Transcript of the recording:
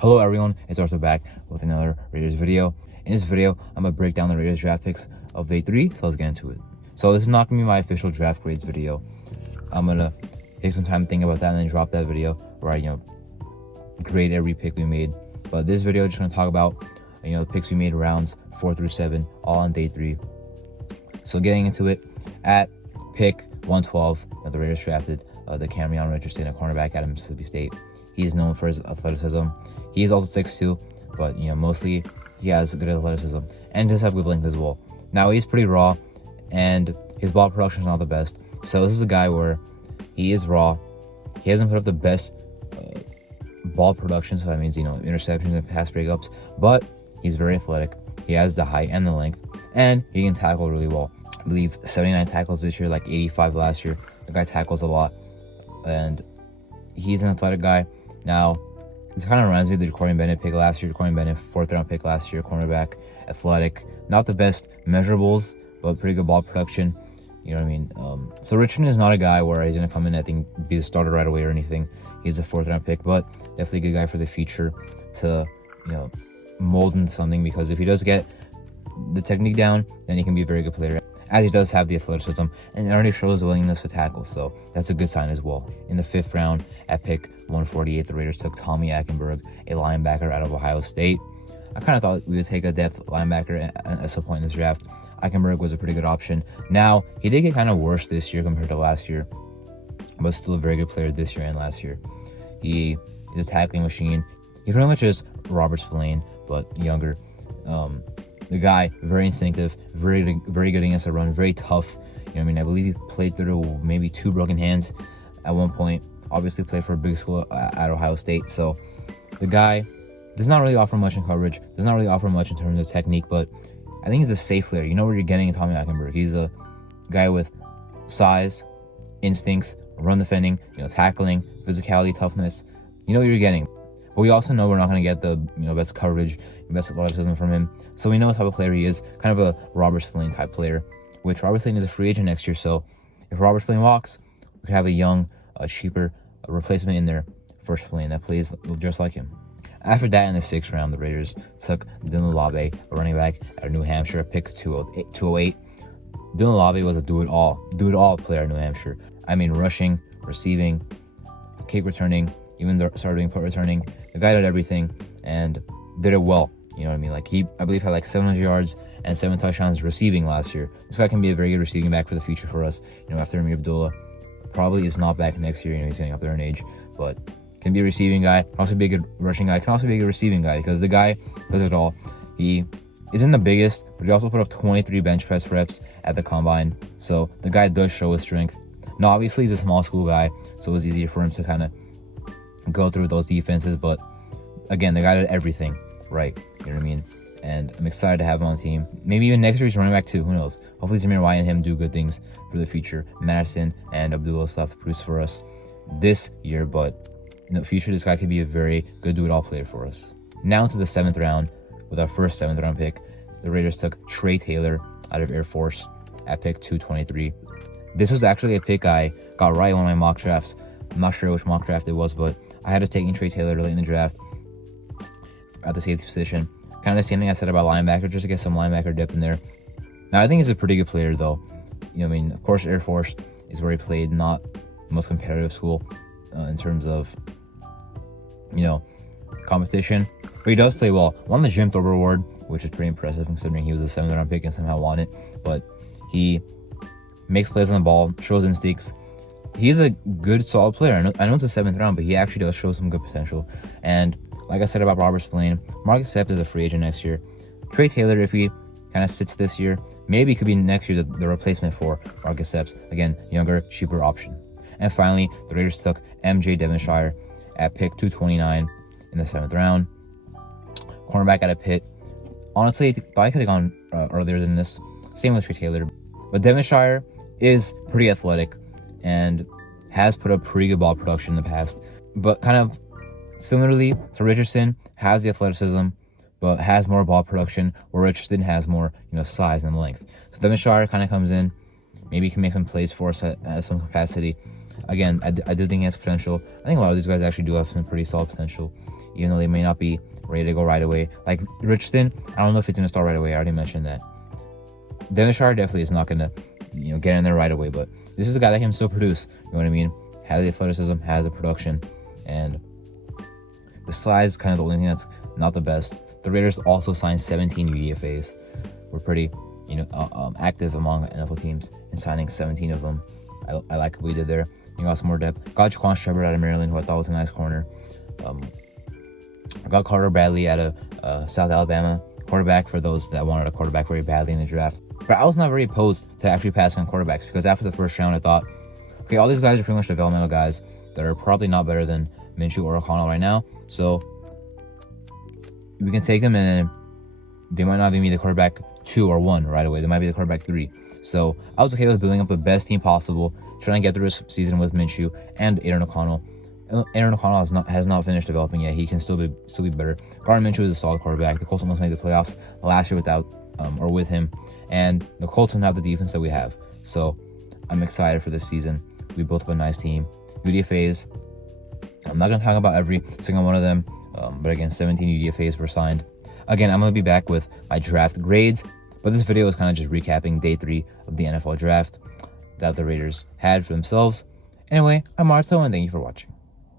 Hello everyone, it's Arthur back with another Raiders video. In this video, I'm going to break down the Raiders draft picks of day 3, so let's get into it. So this is not going to be my official draft grades video. I'm going to take some time to think about that and then drop that video where I, grade every pick we made. But this video, just going to talk about, the picks we made rounds 4 through 7, all on day 3. So getting into it, at pick 112, the Raiders drafted the Cameron Richardson, a cornerback out of Mississippi State. He is known for his athleticism. He is also 6'2", but mostly he has good athleticism and does have good length as well. Now he's pretty raw, and his ball production is not the best. So this is a guy where he is raw. He hasn't put up the best ball production, so that means interceptions and pass breakups. But he's very athletic. He has the height and the length, and he can tackle really well. I believe 79 tackles this year, like 85 last year. The guy tackles a lot, and he's an athletic guy. Now, this kind of reminds me of the Ja'Cory Bennett pick last year. Ja'Cory Bennett, 4th round pick last year, cornerback, athletic, not the best measurables, but pretty good ball production. You know what I mean? So Richardson is not a guy where he's going to come in, I think, be the starter right away or anything. He's a 4th round pick, but definitely a good guy for the future to, mold into something, because if he does get the technique down, then he can be a very good player, as he does have the athleticism and it already shows willingness to tackle, so that's a good sign as well. In the 5th round, at pick 148, the Raiders took Tommy Eichenberg, a linebacker out of Ohio State. I kind of thought we would take a depth linebacker at some point in this draft. Eichenberg was a pretty good option. Now, he did get kind of worse this year compared to last year, but still a very good player this year and last year. He is a tackling machine. He pretty much is Robert Spillane, but younger. The guy, very instinctive, very good against the run, very tough. I believe he played through maybe 2 broken hands at one point. Obviously played for a big school at Ohio State. So the guy does not really offer much in coverage, does not really offer much in terms of technique, but I think he's a safe player. You know where you're getting in Tommy Eichenberg. He's a guy with size, instincts, run defending, tackling, physicality, toughness. You know what you're getting. But we also know we're not going to get the best coverage, best athleticism from him. So we know what type of player he is, kind of a Robert Spillane type player, which Robert Spillane is a free agent next year. So if Robert Spillane walks, we could have a young, cheaper replacement in there for Spillane that plays just like him. After that, in the 6th round, the Raiders took Dylan Olave, a running back out of New Hampshire, pick 208. Dylan Olave was a do-it-all player in New Hampshire. Rushing, receiving, kick returning, even started doing punt returning. The guy did everything and did it well. You know what I mean? Like, he, I believe, had like 700 yards and 7 touchdowns receiving last year. This guy can be a very good receiving back for the future for us. After Amir Abdullah probably is not back next year. He's getting up there in age, but can be a receiving guy. Can also be a good rushing guy. Can also be a good receiving guy, because the guy does it all. He isn't the biggest, but he also put up 23 bench press reps at the combine. So the guy does show his strength. Now, obviously, he's a small school guy, so it was easier for him to kind of go through those defenses. But again, the guy did everything right. You know what I mean? And I'm excited to have him on the team. Maybe even next year he's running back too. Who knows? Hopefully Zamir White and him do good things for the future. Madison and Abdullah still have to produce for us this year, but in the future, this guy could be a very good do-it-all player for us. Now into the 7th round, with our first 7th round pick, the Raiders took Trey Taylor out of Air Force at pick 223. This was actually a pick I got right in one of my mock drafts. I'm not sure which mock draft it was, but I had to take in Trey Taylor late in the draft at the safety position. Kind of the same thing I said about linebacker, just to get some linebacker depth in there. Now, I think he's a pretty good player, though. Of course, Air Force is where he played, not the most competitive school in terms of, competition. But he does play well. Won the Jim Thorpe Award, which is pretty impressive considering he was a 7th round pick and somehow won it. But he makes plays on the ball, shows instincts. He's a good, solid player. I know it's a 7th round, but he actually does show some good potential. And like I said about Robert Spillane, Marcus Epps is a free agent next year. Trey Taylor, if he kind of sits this year, maybe could be next year the replacement for Marcus Epps. Again, younger, cheaper option. And finally, the Raiders took MJ Devonshire at pick 229 in the 7th round. Cornerback out of Pitt. Honestly, I thought I could have gone earlier than this. Same with Trey Taylor. But Devonshire is pretty athletic and has put up pretty good ball production in the past. But kind of similarly to Richardson, has the athleticism, but has more ball production, where Richardson has more, size and length. So Devonshire kind of comes in, maybe he can make some plays for us at some capacity. Again, I do think he has potential. I think a lot of these guys actually do have some pretty solid potential. even though they may not be ready to go right away. Like Richardson, I don't know if he's going to start right away. I already mentioned that. Devin Schreier definitely is not going to, get in there right away, but this is a guy that can still produce. You know what I mean? Has the athleticism, has the production, and the size is kind of the only thing that's not the best. The Raiders also signed 17 UDFAs. We're pretty, active among NFL teams in signing 17 of them. I like what we did there. You got some more depth. Got Jaquan Shepard out of Maryland, who I thought was a nice corner. I got Carter Bradley out of South Alabama. Quarterback for those that wanted a quarterback very badly in the draft. But I was not very opposed to actually passing on quarterbacks because after the first round, I thought, okay, all these guys are pretty much developmental guys that are probably not better than Minshew or O'Connell right now. So we can take them, and they might not even be the quarterback 2 or 1 right away. They might be the quarterback 3. So I was okay with building up the best team possible, trying to get through this season with Minshew and Aidan O'Connell. Aidan O'Connell has not finished developing yet. He can still be better. Gardner Minshew is a solid quarterback. The Colts almost made the playoffs last year with him, and the Colts don't have the defense that we have. So I'm excited for this season. We built up a nice team. UDFAs. I'm not gonna talk about every single one of them, but again, 17 UDFAs were signed. Again, I'm gonna be back with my draft grades, but this video is kind of just recapping day 3 of the NFL draft that the Raiders had for themselves. Anyway, I'm Marto, and thank you for watching.